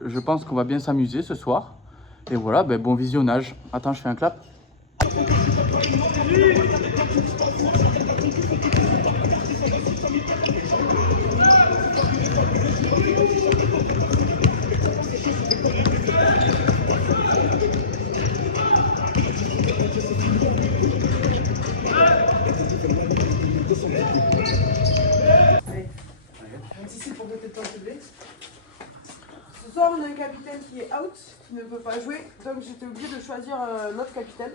Je pense qu'on va bien s'amuser ce soir. Et voilà, ben, bon visionnage. Attends, je fais un clap. Ce soir, on a un capitaine qui est out, qui ne peut pas jouer, donc j'étais obligée de choisir notre capitaine.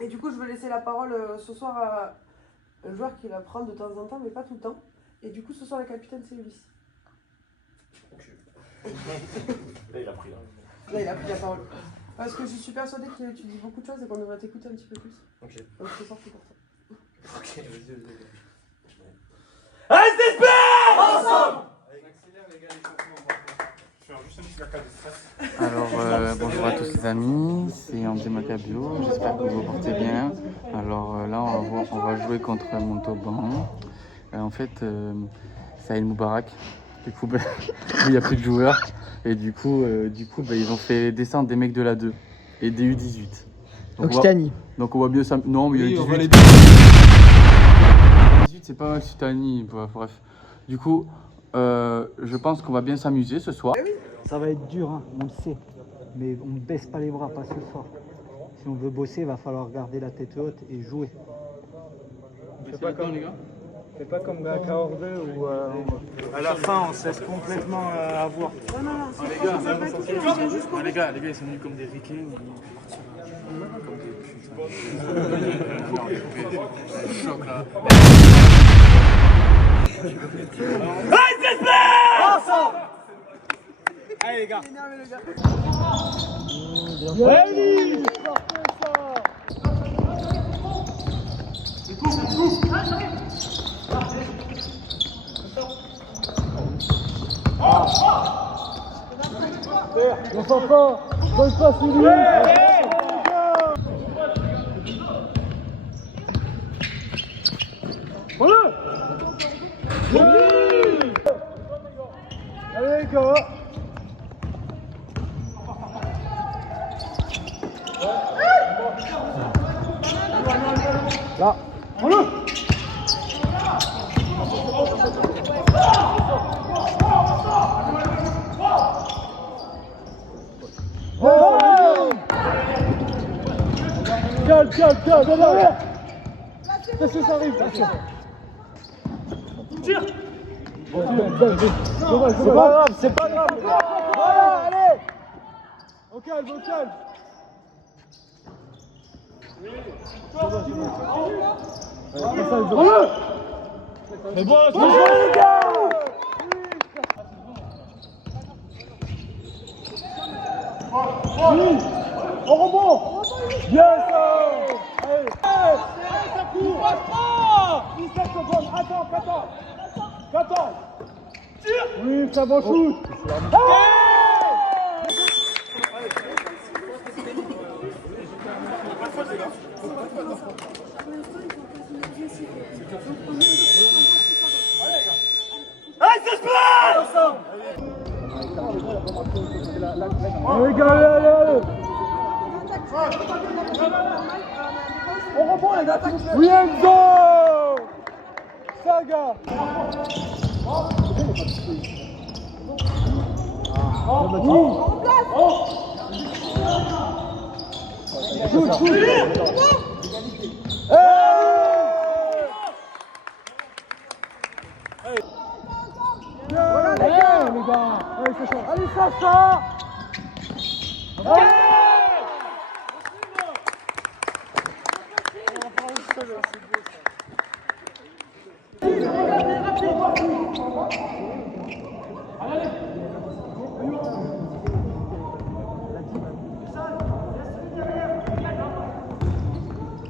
Et du coup, je vais laisser la parole ce soir à un joueur qui va prendre de temps en temps, mais pas tout le temps. Et du coup, ce soir, le capitaine, c'est Ulysse. Okay. Là, il a pris. Là, il a pris la parole. Parce que je suis persuadée que tu dis beaucoup de choses et qu'on devrait t'écouter un petit peu plus. Ok. Donc ce soir, c'est pour toi. Ok, vas-y. SSP ensemble. Alors, bonjour à tous les amis, c'est André Macabio, j'espère que vous vous portez bien. Alors là, on va jouer contre Montauban. En fait, c'est Aïn Moubarak. Du coup, ben, il n'y a plus de joueurs. Et du coup ben, ils ont fait descendre des mecs de la 2 et des U18. Occitanie. Donc on voit mieux ça. Non, mais il y a 18. 18, c'est pas Occitanie. Bref. Du coup, je pense qu'on va bien s'amuser ce soir. Ça va être dur, hein, on le sait. Mais on ne baisse pas les bras, pas ce soir. Si on veut bosser, il va falloir garder la tête haute et jouer. C'est pas comme les gars. C'est pas comme à K2 où à la fin on se laisse complètement avoir. Non, Les gars, ils sont venus comme des riquets. Choc là. SSP ensemble. Allez les gars. On s'en fort, bonne passe Ulysse. Allez les gars. Là. Calme, derrière. Qu'est-ce que ça arrive? Tire. C'est pas grave. Voilà, allez. Au calme. C'est bon, les gars. On rebond. Yes. Allez. Ça court. 17 secondes. Attends. 14. Tire. Oui, ça va shoot. SSP ensemble. Allez, allez. On rebond les gars. Oui, Enzo. Saga. Voilà les gars. Allez, Sacha.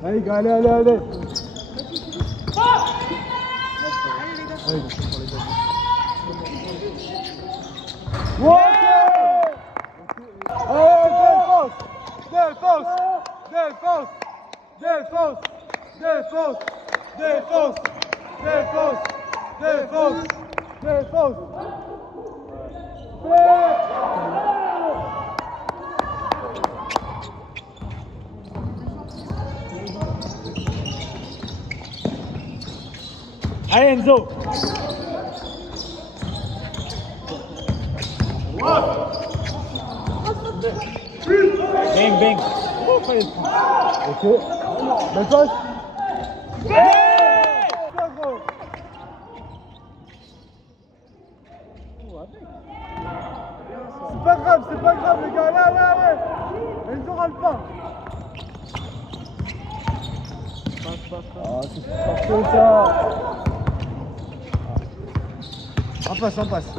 Allez, gars, allez. Défense. Allez Enzo. Bang bang. Ok. Belle passe. C'est pas grave les gars, ouais. Enzo râle pas. Ah, c'est parfait ça. On passe.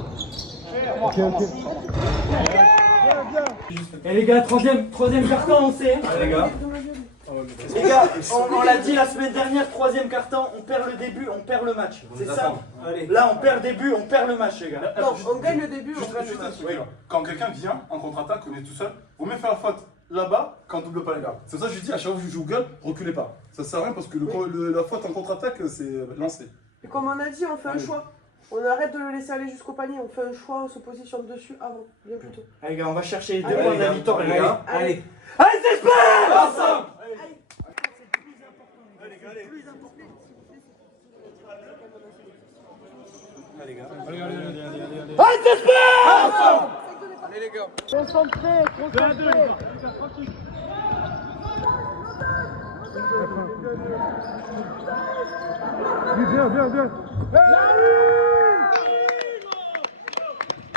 Ok. Et les gars, troisième carton, on sait. Allez, les gars. Les gars, on l'a dit la semaine dernière, troisième carton, on perd le début, on perd le match. C'est ça. Là, on perd le début, on perd le match, les gars. Non, on gagne le début, on gagne le match. Quand quelqu'un vient en contre-attaque, on est tout seul, vaut mieux faire la faute là-bas quand on double pas les gars. C'est ça que je dis, à chaque fois que je joue au gueule, reculez pas. Ça sert à rien parce que la faute en contre-attaque, c'est lancé. Et comme on a dit, on fait un choix. On arrête de le laisser aller jusqu'au panier, on fait un choix, on se positionne dessus avant, bien plus tôt. Allez, les gars, on va chercher les deux points de la victoire, les gars. Allez. Allez, c'est sport ensemble. Allez, c'est sport ensemble. Allez les gars. Concentré. Bien.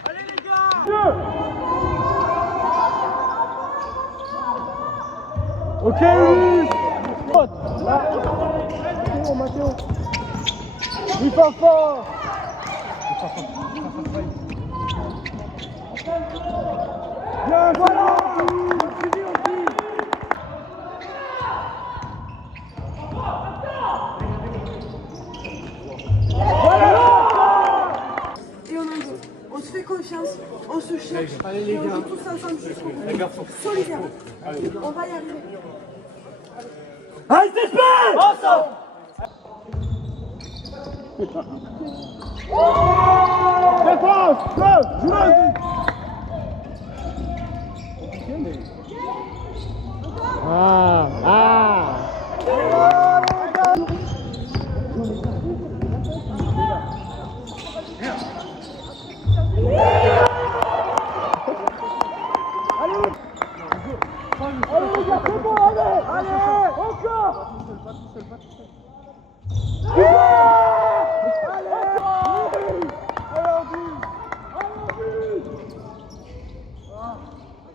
Allez, les gars. Ok. Matteo. Il part fort. Bien, voilà. Et on en veut. On se fait confiance, on se cherche, et on joue tous ensemble jusqu'au bout. Solidaire. On va y arriver. Allez, c'est sport ensemble. Défense, joue-le. Allez, encore.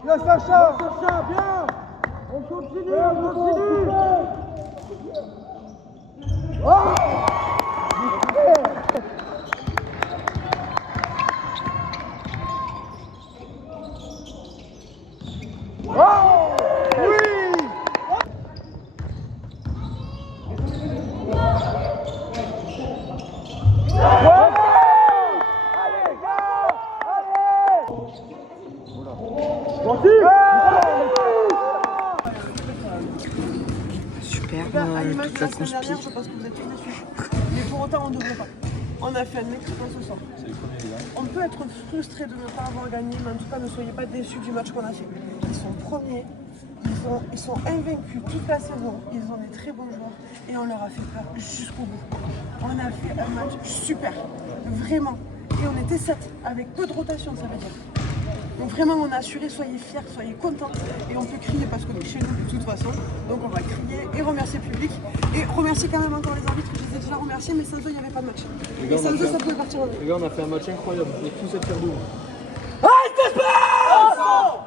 Là, Sacha, bien. On continue. Super, à l'image de la semaine dernière, je pense que vous êtes tous déçus. Mais pour autant, on ne devrait pas. On a fait un exploit ce soir. On peut être frustré de ne pas avoir gagné, mais en tout cas, ne soyez pas déçus du match qu'on a fait. Ils sont premiers, ils sont invaincus toute la saison, ils ont des très bons joueurs et on leur a fait peur jusqu'au bout. On a fait un match super, vraiment. Et on était 7, avec peu de rotation, ça veut dire. Donc vraiment, on a assuré, soyez fiers, soyez contents. Et on peut crier parce qu'on est chez nous de toute façon. Donc on va crier et remercier le public. Et remercier quand même encore les arbitres, je les ai déjà remerciés, mais sans eux, il n'y avait pas de match. Et sans eux, ça pouvait partir en deux. Les gars, on a fait un match incroyable, on est tous être fiers de vous. Allez, c'est sport ensemble.